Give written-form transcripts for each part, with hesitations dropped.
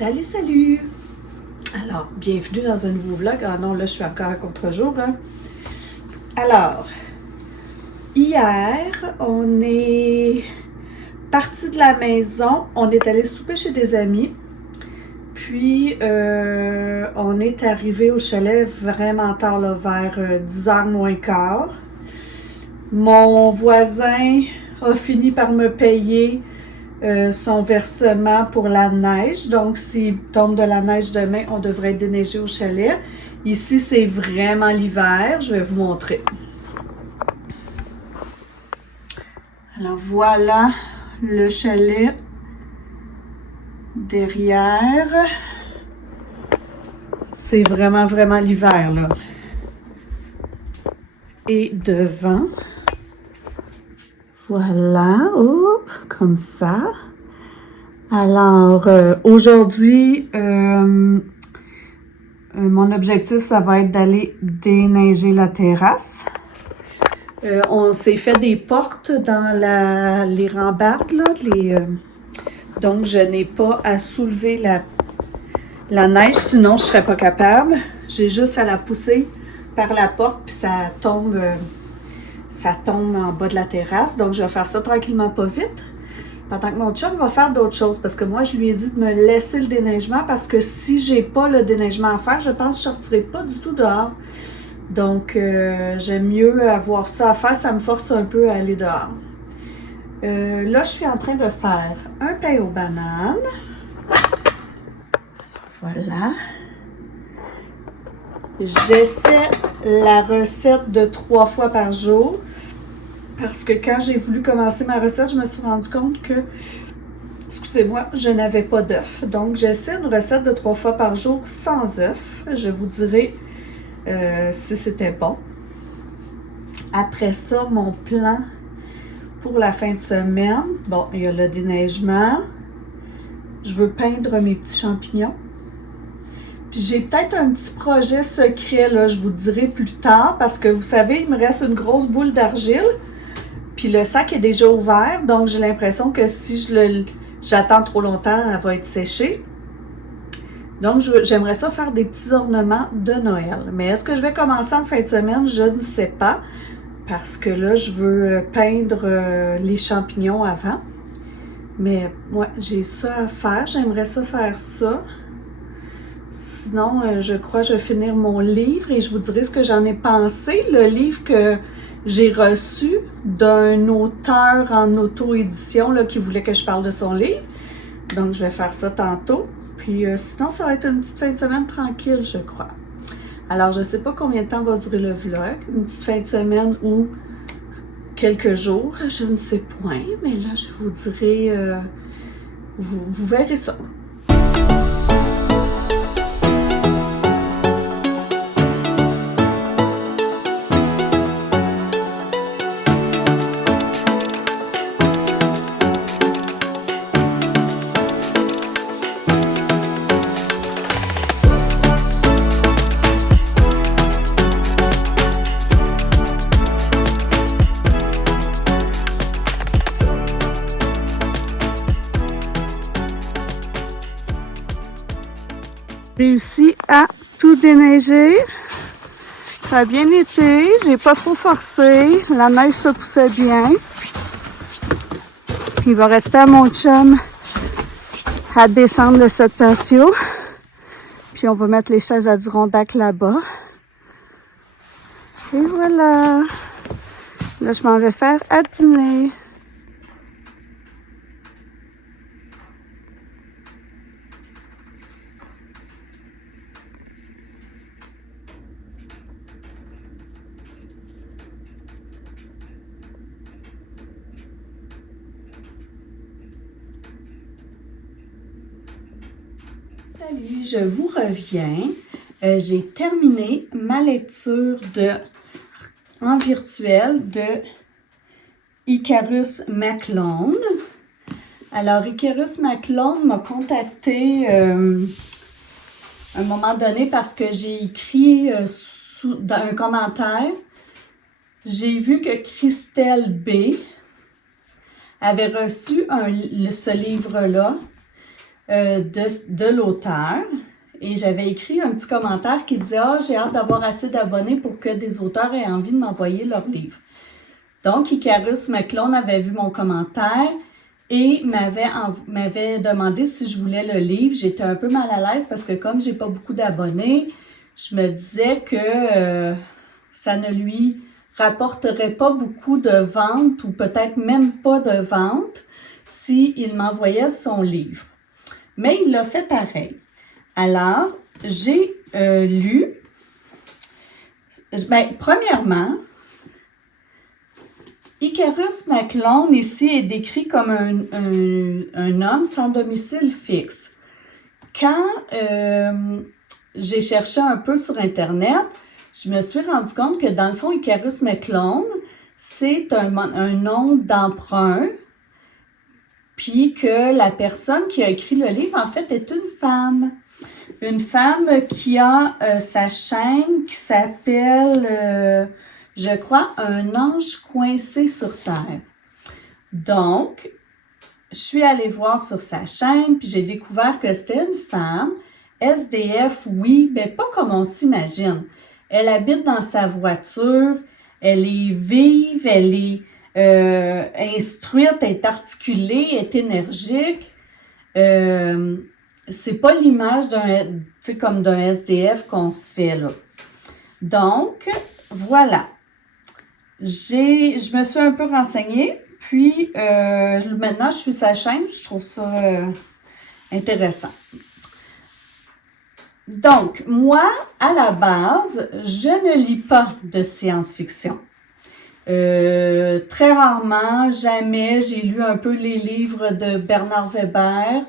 Salut, salut! Alors, bienvenue dans un nouveau vlog. Ah non, là, je suis encore à contre-jour. Hein? Alors, hier, on est parti de la maison. On est allé souper chez des amis. Puis, on est arrivé au chalet vraiment tard, là, vers 10h moins quart. Mon voisin a fini par me payer son versement pour la neige. Donc, s'il tombe de la neige demain, on devrait être déneigé au chalet. Ici, c'est vraiment l'hiver. Je vais vous montrer. Alors, voilà le chalet derrière. C'est vraiment, vraiment l'hiver, là. Et devant, voilà, hop, comme ça. Alors, aujourd'hui, mon objectif, ça va être d'aller déneiger la terrasse. On s'est fait des portes dans les rambardes, là, donc je n'ai pas à soulever la neige, sinon je ne serais pas capable. J'ai juste à la pousser par la porte, puis ça tombe en bas de la terrasse. Donc, je vais faire ça tranquillement, pas vite. Pendant que mon chum va faire d'autres choses, parce que moi, je lui ai dit de me laisser le déneigement, parce que si j'ai pas le déneigement à faire, je pense que je ne sortirai pas du tout dehors. Donc, j'aime mieux avoir ça à faire, ça me force un peu à aller dehors. Là, je suis en train de faire un pain aux bananes. Voilà. J'essaie la recette de 3 fois par jour parce que quand j'ai voulu commencer ma recette, je me suis rendu compte que, excusez-moi, je n'avais pas d'œufs. Donc, j'essaie une recette de 3 fois par jour sans œufs. Je vous dirai si c'était bon. Après ça, mon plan pour la fin de semaine, bon, il y a le déneigement. Je veux peindre mes petits champignons. Puis j'ai peut-être un petit projet secret, là, je vous dirai plus tard, parce que vous savez, il me reste une grosse boule d'argile, puis le sac est déjà ouvert, donc j'ai l'impression que si j'attends trop longtemps, elle va être séchée. Donc j'aimerais ça faire des petits ornements de Noël. Mais est-ce que je vais commencer en fin de semaine? Je ne sais pas, parce que là, je veux peindre les champignons avant. Mais ouais, j'ai ça à faire, j'aimerais ça faire ça. Sinon, je crois que je vais finir mon livre et je vous dirai ce que j'en ai pensé. Le livre que j'ai reçu d'un auteur en auto-édition qui voulait que je parle de son livre. Donc, je vais faire ça tantôt. Puis sinon, ça va être une petite fin de semaine tranquille, je crois. Alors, je ne sais pas combien de temps va durer le vlog. Une petite fin de semaine ou quelques jours, je ne sais point. Mais là, je vous dirai, vous verrez ça. Réussi à tout déneiger. Ça a bien été. J'ai pas trop forcé. La neige se poussait bien. Il va rester à mon chum à descendre le 7 patio. Puis on va mettre les chaises à Dirondac là-bas. Et voilà. Là, je m'en vais faire à dîner. Salut, je vous reviens. J'ai terminé ma lecture en virtuel de Icarus McLone. Alors, Icarus McLone m'a contacté à un moment donné parce que j'ai écrit dans un commentaire, j'ai vu que Christelle B avait reçu ce livre-là. de l'auteur. Et j'avais écrit un petit commentaire qui disait « Ah, j'ai hâte d'avoir assez d'abonnés pour que des auteurs aient envie de m'envoyer leurs livres. » Donc, Icarus McClone avait vu mon commentaire et m'avait demandé si je voulais le livre. J'étais un peu mal à l'aise parce que comme j'ai pas beaucoup d'abonnés, je me disais que ça ne lui rapporterait pas beaucoup de ventes ou peut-être même pas de ventes s'il m'envoyait son livre. Mais il l'a fait pareil. Alors, j'ai lu, premièrement, Icarus McClone ici est décrit comme un homme sans domicile fixe. Quand j'ai cherché un peu sur Internet, je me suis rendu compte que dans le fond, Icarus McClone, c'est un nom d'emprunt, puis que la personne qui a écrit le livre, en fait, est une femme. Une femme qui a sa chaîne qui s'appelle, je crois, Un ange coincé sur terre. Donc, je suis allée voir sur sa chaîne, puis j'ai découvert que c'était une femme, SDF, oui, mais pas comme on s'imagine. Elle habite dans sa voiture, elle est vive, elle est instruite, elle est articulée, elle est énergique. C'est pas l'image comme d'un SDF qu'on se fait là. Donc, voilà. Je me suis un peu renseignée, puis maintenant je suis sa chaîne, je trouve ça intéressant. Donc, moi, à la base, je ne lis pas de science-fiction. Très rarement, jamais, j'ai lu un peu les livres de Bernard Weber,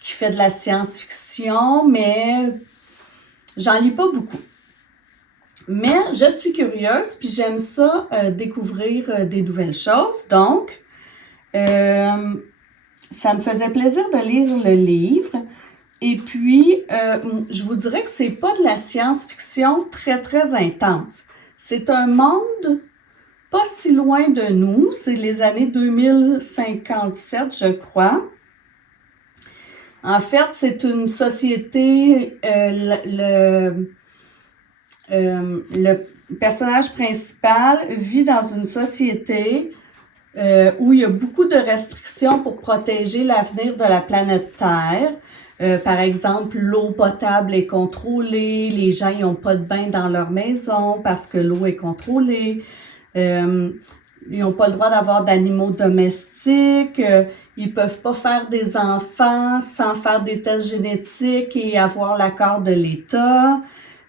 qui fait de la science-fiction, mais j'en lis pas beaucoup. Mais je suis curieuse, puis j'aime ça, découvrir des nouvelles choses. Donc, ça me faisait plaisir de lire le livre. Et puis, je vous dirais que c'est pas de la science-fiction très, très intense. C'est un monde pas si loin de nous. C'est les années 2057, je crois. En fait, c'est une société, le personnage principal vit dans une société où il y a beaucoup de restrictions pour protéger l'avenir de la planète Terre. Par exemple, l'eau potable est contrôlée, les gens n'ont pas de bain dans leur maison parce que l'eau est contrôlée. Ils n'ont pas le droit d'avoir d'animaux domestiques, ils peuvent pas faire des enfants sans faire des tests génétiques et avoir l'accord de l'État.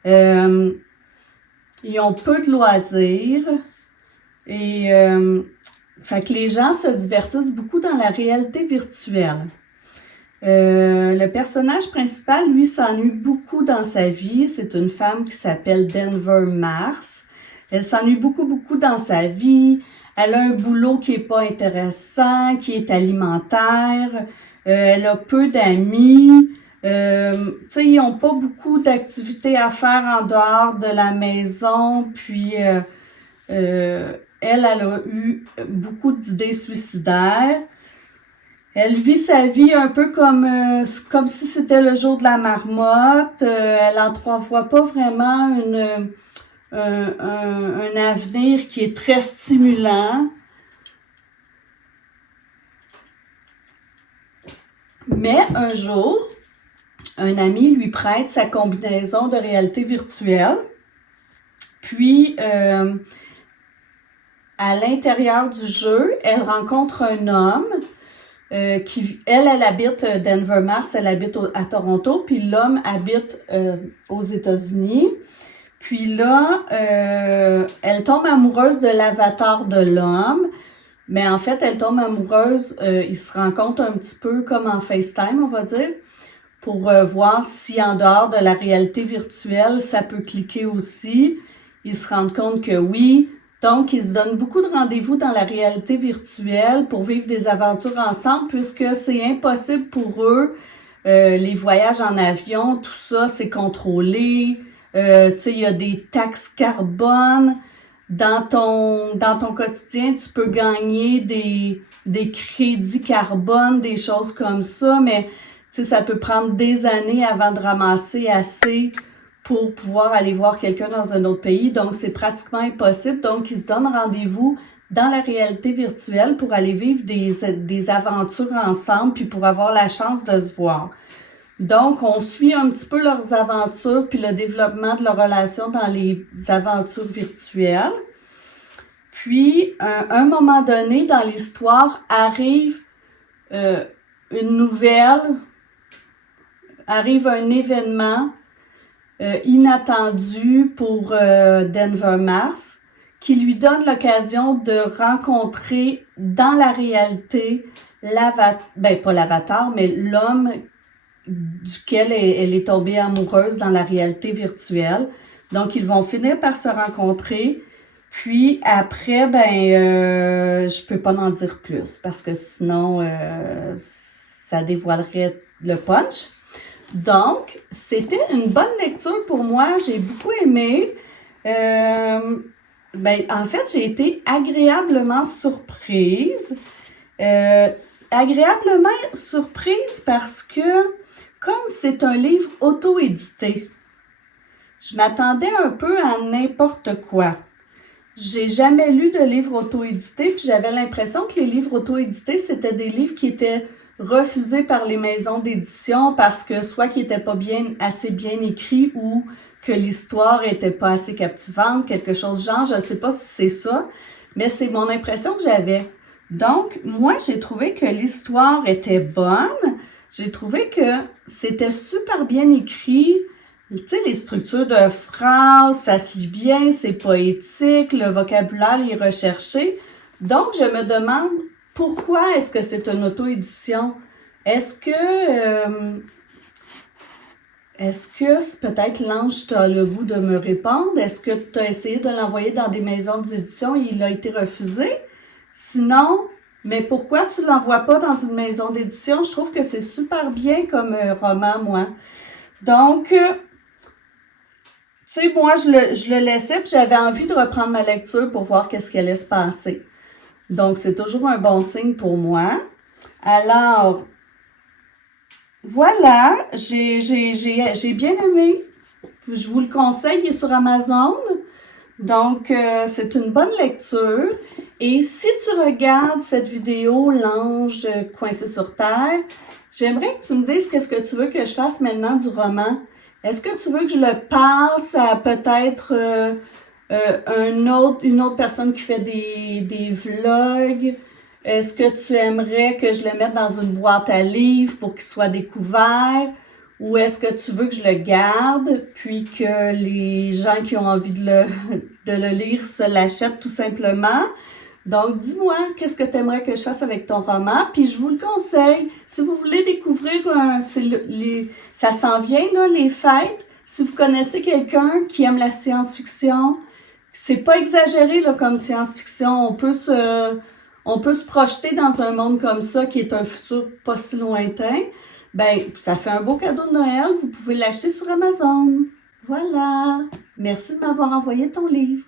Ils ont peu de loisirs et fait que les gens se divertissent beaucoup dans la réalité virtuelle. Le personnage principal, lui, s'ennuie beaucoup dans sa vie. C'est une femme qui s'appelle Denver Mars. Elle s'ennuie beaucoup, beaucoup dans sa vie. Elle a un boulot qui est pas intéressant, qui est alimentaire. Elle a peu d'amis. Tu sais, ils n'ont pas beaucoup d'activités à faire en dehors de la maison. Puis, elle a eu beaucoup d'idées suicidaires. Elle vit sa vie un peu comme si c'était le jour de la marmotte. Elle n'entrevoit pas vraiment un avenir qui est très stimulant. Mais un jour, un ami lui prête sa combinaison de réalité virtuelle. Puis, à l'intérieur du jeu, elle rencontre un homme qui, elle habite Denver Mars, elle habite à Toronto, puis l'homme habite aux États-Unis. Puis là, elle tombe amoureuse de l'avatar de l'homme, mais en fait, elle tombe amoureuse, ils se rencontrent un petit peu comme en FaceTime, on va dire, pour voir si en dehors de la réalité virtuelle, ça peut cliquer aussi. Ils se rendent compte que oui. Donc, ils se donnent beaucoup de rendez-vous dans la réalité virtuelle pour vivre des aventures ensemble, puisque c'est impossible pour eux. Les voyages en avion, tout ça, c'est contrôlé. Tu sais, il y a des taxes carbone. Dans ton quotidien, tu peux gagner des crédits carbone, des choses comme ça, mais sais, ça peut prendre des années avant de ramasser assez pour pouvoir aller voir quelqu'un dans un autre pays. Donc, c'est pratiquement impossible. Donc, ils se donnent rendez-vous dans la réalité virtuelle pour aller vivre des aventures ensemble puis pour avoir la chance de se voir. Donc, on suit un petit peu leurs aventures puis le développement de leur relation dans les aventures virtuelles. Puis, à un moment donné, dans l'histoire, arrive une nouvelle, arrive un événement inattendu pour Denver Mars qui lui donne l'occasion de rencontrer dans la réalité pas l'avatar, mais l'homme duquel elle est tombée amoureuse dans la réalité virtuelle. Donc, ils vont finir par se rencontrer. Puis après, je peux pas en dire plus parce que sinon, ça dévoilerait le punch. Donc, c'était une bonne lecture pour moi. J'ai beaucoup aimé. En fait, j'ai été agréablement surprise. Agréablement surprise parce que, comme c'est un livre auto-édité, je m'attendais un peu à n'importe quoi. J'ai jamais lu de livres auto-édités, puis j'avais l'impression que les livres auto-édités, c'était des livres qui étaient refusés par les maisons d'édition parce que soit qu'ils n'étaient pas assez bien écrits ou que l'histoire était pas assez captivante, quelque chose du genre. Je ne sais pas si c'est ça, mais c'est mon impression que j'avais. Donc, moi, j'ai trouvé que l'histoire était bonne. J'ai trouvé que c'était super bien écrit. Tu sais, les structures de phrases, ça se lit bien, c'est poétique, le vocabulaire est recherché. Donc, je me demande pourquoi est-ce que c'est une auto-édition? Est-ce que peut-être l'ange t'a le goût de me répondre? Est-ce que tu as essayé de l'envoyer dans des maisons d'édition et il a été refusé? Sinon, mais pourquoi tu ne l'envoies pas dans une maison d'édition? Je trouve que c'est super bien comme roman, moi. Donc, tu sais, moi, je le laissais puis j'avais envie de reprendre ma lecture pour voir qu'est-ce qui allait se passer. Donc, c'est toujours un bon signe pour moi. Alors, voilà, j'ai bien aimé. Je vous le conseille, il est sur Amazon. Donc, c'est une bonne lecture. Et si tu regardes cette vidéo, l'ange coincé sur terre, j'aimerais que tu me dises qu'est-ce que tu veux que je fasse maintenant du roman. Est-ce que tu veux que je le passe à peut-être une autre personne qui fait des vlogs? Est-ce que tu aimerais que je le mette dans une boîte à livres pour qu'il soit découvert? Ou est-ce que tu veux que je le garde, puis que les gens qui ont envie de le lire se l'achètent tout simplement? Donc, dis-moi, qu'est-ce que tu aimerais que je fasse avec ton roman? Puis je vous le conseille, si vous voulez découvrir ça s'en vient, là, les fêtes. Si vous connaissez quelqu'un qui aime la science-fiction, c'est pas exagéré là, comme science-fiction. On peut se projeter dans un monde comme ça qui est un futur pas si lointain. Ça fait un beau cadeau de Noël. Vous pouvez l'acheter sur Amazon. Voilà. Merci de m'avoir envoyé ton livre.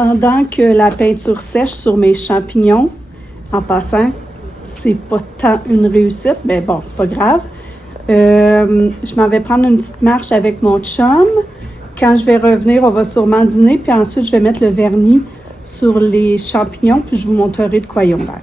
Pendant que la peinture sèche sur mes champignons, en passant, c'est pas tant une réussite, mais bon, c'est pas grave. Je m'en vais prendre une petite marche avec mon chum. Quand je vais revenir, on va sûrement dîner, puis ensuite, je vais mettre le vernis sur les champignons, puis je vous montrerai de quoi ils ont l'air.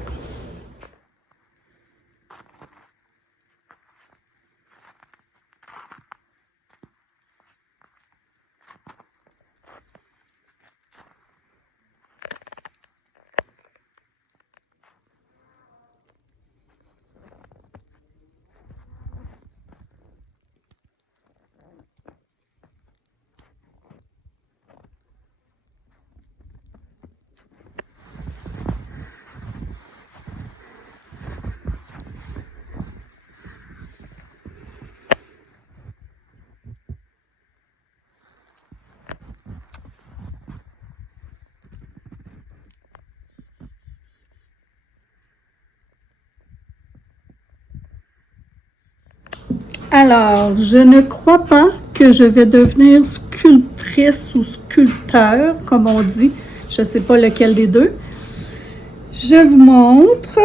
Alors, je ne crois pas que je vais devenir sculptrice ou sculpteur, comme on dit. Je ne sais pas lequel des deux. Je vous montre.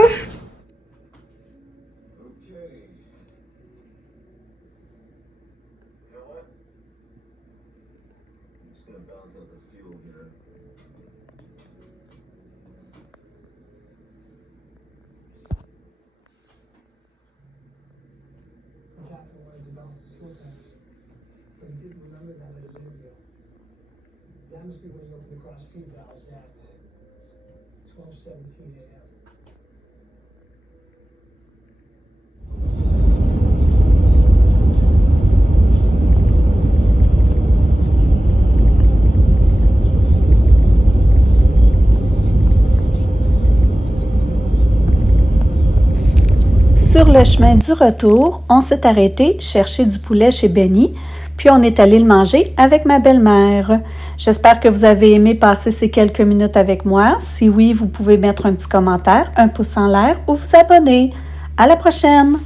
That must be when he opened the cross feed valves at 12:17 a.m. Sur le chemin du retour, on s'est arrêté chercher du poulet chez Benny, puis on est allé le manger avec ma belle-mère. J'espère que vous avez aimé passer ces quelques minutes avec moi. Si oui, vous pouvez mettre un petit commentaire, un pouce en l'air ou vous abonner. À la prochaine!